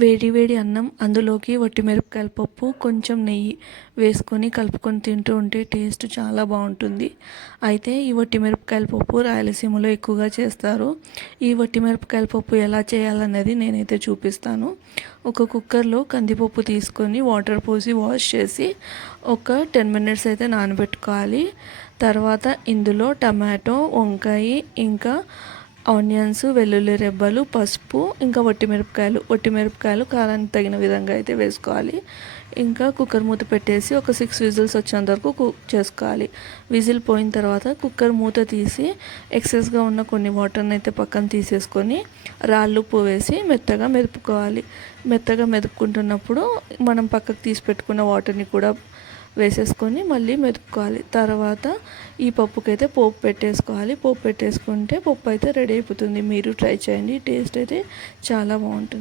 వేడి వేడి అన్నం, అందులోకి వట్టిమిరపకాయల పప్పు, కొంచెం నెయ్యి వేసుకొని కలుపుకొని తింటూ ఉంటే టేస్ట్ చాలా బాగుంటుంది. అయితే ఈ వట్టిమిరపకాయల పప్పు రాయలసీమలో ఎక్కువగా చేస్తారు. ఈ వట్టిమిరపకాయల పప్పు ఎలా చేయాలన్నది నేనైతే చూపిస్తాను. ఒక కుక్కర్లో కందిపప్పు తీసుకొని వాటర్ పోసి వాష్ చేసి ఒక 10 మినిట్స్ అయితే నానబెట్టుకోవాలి. తర్వాత ఇందులో టమాటో, వంకాయ, ఇంకా ఆనియన్స్, వెల్లుల్లి రెబ్బలు, పసుపు, ఇంకా వట్టిమిరపకాయలు కారానికి తగిన విధంగా అయితే వేసుకోవాలి. ఇంకా కుక్కర్ మూత పెట్టేసి ఒక 6 విజిల్స్ వచ్చేంత వరకు కుక్ చేసుకోవాలి. విజిల్ పోయిన తర్వాత కుక్కర్ మూత తీసి ఎక్సెస్గా ఉన్న కొన్ని వాటర్ని అయితే పక్కన తీసేసుకొని రాళ్ళుప్పు వేసి మెత్తగా మెదుపుకోవాలి. మెత్తగా మెదుపుకుంటున్నప్పుడు మనం పక్కకు తీసి పెట్టుకున్న వాటర్ని కూడా వేసేసుకొని మళ్ళీ మెదుపుకోవాలి. తర్వాత ఈ పప్పుకైతే పోపు పెట్టేసుకోవాలి. పోపు పెట్టేసుకుంటే పప్పు అయితే రెడీ అయిపోతుంది. మీరు ట్రై చేయండి, టేస్ట్ అయితే చాలా బాగుంటుంది.